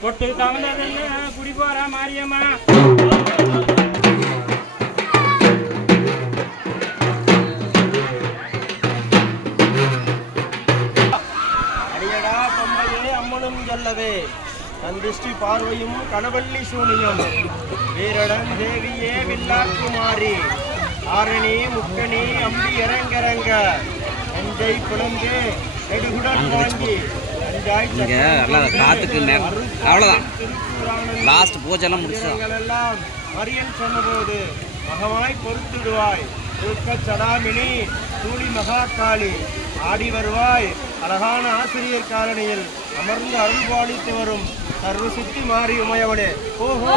கொட்டு தவந்ததென்ன குடி போற மாரியம்மா. அடியடா பொம்மையே அம்மனும் சொல்லவே நந்திஷ்டி பார்வையும் கணவள்ளி சூனியம் வீரடன் தேவியே வில்லாக்குமாரி ஆரணி முக்கணி அம்பி இறங்கறங்க நஞ்சை புலந்து நெடுகுடன் வாங்கி அவ்வளோதான் லாஸ்ட் பூஜைலாம் முடிச்சதெல்லாம் மரியன் சொன்னபோது மகமாய் பொறுத்துடுவாய் சடாமினி சூழி மகாகாளி ஆடி வருவாய் அழகான ஆசிரியர் காலனியில் அமர்ந்து அருள்பாலித்து வரும் சர்வ சித்தி மாறி உமையவனே. ஓஹோ